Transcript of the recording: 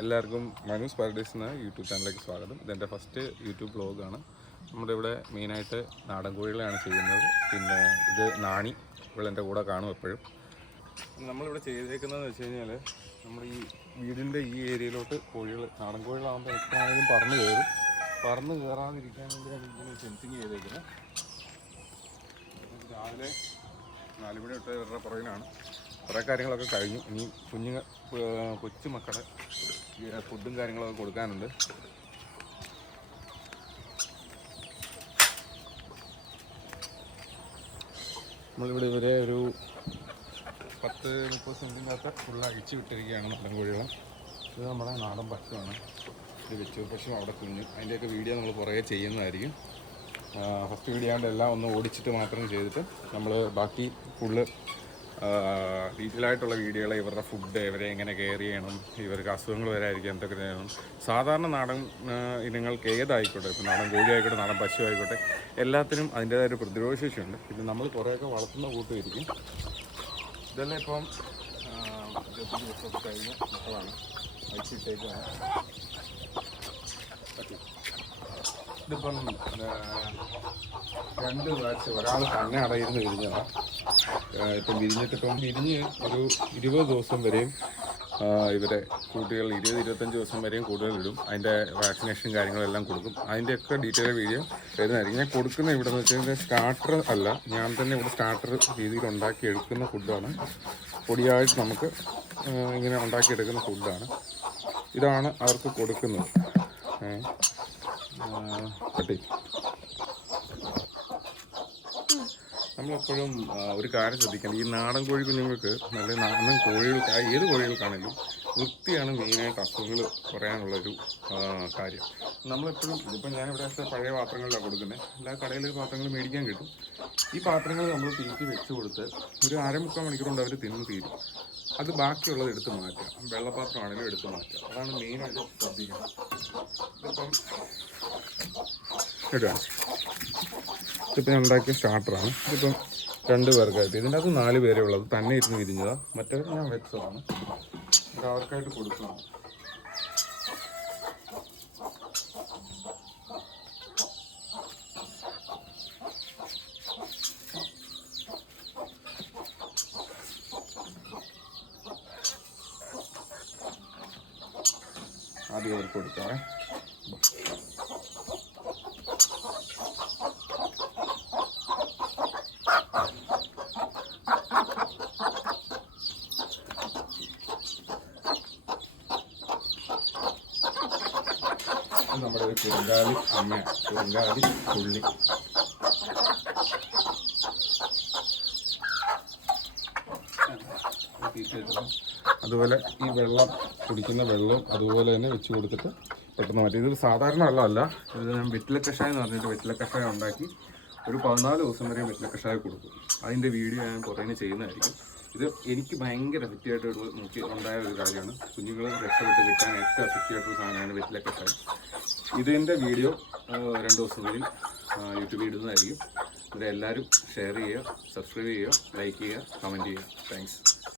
എല്ലാവർക്കും മനൂസ് പാരഡൈസ് എന്ന യൂട്യൂബ് ചാനലിലേക്ക് സ്വാഗതം. ഇതെൻ്റെ ഫസ്റ്റ് യൂട്യൂബ് വ്ളോഗാണ്. നമ്മുടെ ഇവിടെ മെയിനായിട്ട് നാടൻ കോഴികളാണ് ചെയ്യുന്നത്. പിന്നെ ഇത് നാണി എൻ്റെ കൂടെ കാണും എപ്പോഴും. നമ്മളിവിടെ ചെയ്തേക്കുന്നതെന്ന് വെച്ച് കഴിഞ്ഞാൽ നമ്മൾ ഈ വീടിൻ്റെ ഈ ഏരിയയിലോട്ട് കോഴികൾ നാടൻ കോഴികളാകുമ്പോൾ എപ്പോഴാണെങ്കിലും പറന്ന് കയറാതിരിക്കാൻ വേണ്ടിയാണ് ഇങ്ങനെ ഫെൻസിങ് ചെയ്തേക്കുന്നത്. രാവിലെ 4 മണി തൊട്ട് ഇവരുടെ പുറകിലാണ്. കുറേ കാര്യങ്ങളൊക്കെ കഴിഞ്ഞു. ഇനി കൊച്ചു മക്കളുടെ ഫുഡും കാര്യങ്ങളൊക്കെ കൊടുക്കാനുണ്ട്. നമ്മളിവിടെ ഇവരെ ഒരു 10-30 സെൻറ്റിനകത്ത് ഫുള്ള് അഴിച്ചു വിട്ടിരിക്കുകയാണ് നാടൻ കോഴികൾ. ഇത് നമ്മുടെ നാടൻ പശുവാണ്. ഇത് വെച്ചു പശു അവിടെ കുഞ്ഞു. അതിൻ്റെയൊക്കെ വീഡിയോ നമ്മൾ പുറകെ ചെയ്യുന്നതായിരിക്കും. ഫസ്റ്റ് വീഡിയോ ആയതുകൊണ്ട് എല്ലാം ഒന്ന് ഓടിച്ചിട്ട് മാത്രം ചെയ്തിട്ട് നമ്മൾ ബാക്കി ഫുള്ള് ഡീറ്റെയിൽ ആയിട്ടുള്ള വീഡിയോകൾ, ഇവരുടെ ഫുഡ്, ഇവരെ എങ്ങനെ കെയർ ചെയ്യണം, ഇവർക്ക് അസുഖങ്ങൾ വരാതിരിക്കും, എന്തൊക്കെ ചെയ്യണം, സാധാരണ നാടൻ ഇനങ്ങൾക്ക് ഏതായിക്കോട്ടെ, ഇപ്പോൾ നാടൻ കോഴി ആയിക്കോട്ടെ, നാടൻ പശു ആയിക്കോട്ടെ, എല്ലാത്തിനും അതിൻ്റേതായ ഒരു പ്രതിരോധശേഷിയുണ്ട്. പിന്നെ നമ്മൾ കുറേയൊക്കെ വളർത്തുന്ന കൂട്ടുമായിരിക്കും. ഇതെല്ലാം ഇപ്പം 20 ദിവസമൊക്കെ കഴിഞ്ഞ മക്കളാണ്, അയച്ചിട്ടേക്കാണ്. ഇതിപ്പം 2 പ്രാവശ്യം ഒരാൾ തന്നെ അടയിരുന്ന് വിരിഞ്ഞതാണ്. ഇപ്പം വിരിഞ്ഞ് ഒരു 20 ദിവസം വരെയും ഇവരെ കുട്ടികൾ 20-25 ദിവസം വരെയും കൂടുതലിടും. അതിൻ്റെ വാക്സിനേഷൻ കാര്യങ്ങളെല്ലാം കൊടുക്കും. അതിൻ്റെയൊക്കെ ഡീറ്റെയിൽ വീഡിയോ വരുന്നതായിരിക്കും. ഞാൻ കൊടുക്കുന്ന ഇവിടെ എന്ന് വെച്ച് കഴിഞ്ഞാൽ സ്റ്റാർട്ടർ അല്ല, ഞാൻ തന്നെ ഇവിടെ സ്റ്റാർട്ടർ രീതിയിൽ ഉണ്ടാക്കി എടുക്കുന്ന ഫുഡാണ്. പൊടിയായിട്ട് നമുക്ക് ഇങ്ങനെ ഉണ്ടാക്കിയെടുക്കുന്ന ഫുഡാണ്. ഇതാണ് അവർക്ക് കൊടുക്കുന്നത്. നമ്മളെപ്പോഴും ഒരു കാര്യം ശ്രദ്ധിക്കണം. ഈ നാടൻ കോഴി കുഞ്ഞുങ്ങൾക്ക്, നല്ല നാടൻ കോഴികൾക്ക്, ഏത് കോഴികൾക്കാണെങ്കിലും വൃത്തിയാണ് മെയിനായിട്ട് അസുഖങ്ങൾ പറയാനുള്ളൊരു കാര്യം. നമ്മളെപ്പോഴും ഇതിപ്പോൾ ഞാനിവിടെ പഴയ പാത്രങ്ങളിലാണ് കൊടുക്കുന്നത്. എല്ലാ കടയിലെ പാത്രങ്ങൾ മേടിക്കാൻ കിട്ടും. ഈ പാത്രങ്ങൾ നമ്മൾ തീറ്റി വെച്ച് കൊടുത്ത് ഒരു 1/2-3 മണിക്കൂർ കൊണ്ട് അവർ തിന്ന് തീരും. അത് ബാക്കിയുള്ളത് എടുത്ത് മാറ്റുക. വെള്ളപ്പാത്രമാണെങ്കിലും എടുത്ത് മാറ്റുക. അതാണ് മെയിനായിട്ട് ശ്രദ്ധിക്കുന്നത്. ഇതിപ്പം ഇതിപ്പോൾ ഞാൻ ഉണ്ടാക്കിയ സ്റ്റാർട്ടറാണ്. ഇതിപ്പം 2 പേർക്കായിട്ട്. ഇതിൻ്റെ അകത്ത് 4 പേരേ ഉള്ളത്. തന്നെ ഇരുന്ന് വിരിഞ്ഞതാണ്. മറ്റേത് ഞാൻ വെച്ചതാണ്. ഇത് അവർക്കായിട്ട് കൊടുക്കണം. ആദ്യം അവർക്ക് കൊടുക്കാവേ. നമ്മുടെ ഒരു കുറുങ്കാലി അമ്മ, കുറുങ്കാലി പുള്ളി. അതുപോലെ ഈ വെള്ളം കുടിക്കുന്ന വെള്ളം അതുപോലെ തന്നെ വെച്ച് കൊടുത്തിട്ട് പെട്ടെന്ന് മാറ്റി. ഇത് സാധാരണ വെള്ളമല്ല, ഇത് ഞാൻ വെറ്റില കഷായം എന്ന് പറഞ്ഞിട്ട് വെറ്റില കഷായം ഉണ്ടാക്കി ഒരു 14 ദിവസം വരെ വെറ്റില കഷായം കൊടുക്കും. അതിൻ്റെ വീഡിയോ ഞാൻ കുറേ ചെയ്യുന്നതായിരിക്കും. ഇത് എനിക്ക് ഭയങ്കര എഫക്റ്റീവായിട്ട് നോക്കി ഉണ്ടായ ഒരു കാര്യമാണ്. കുഞ്ഞുങ്ങൾ രക്ഷപ്പെട്ട് കിട്ടാൻ ഏറ്റവും എഫക്റ്റീവായിട്ടുള്ള സാധനമാണ് വെറ്റില കഷായം. ഇതിൻ്റെ വീഡിയോ 2 ദിവസങ്ങളിൽ യൂട്യൂബിൽ ഇടുന്നതായിരിക്കും. ഇവരെല്ലാവരും ഷെയർ ചെയ്യുക, സബ്സ്ക്രൈബ് ചെയ്യുക, ലൈക്ക് ചെയ്യുക, കമൻറ്റ് ചെയ്യുക. താങ്ക്സ്.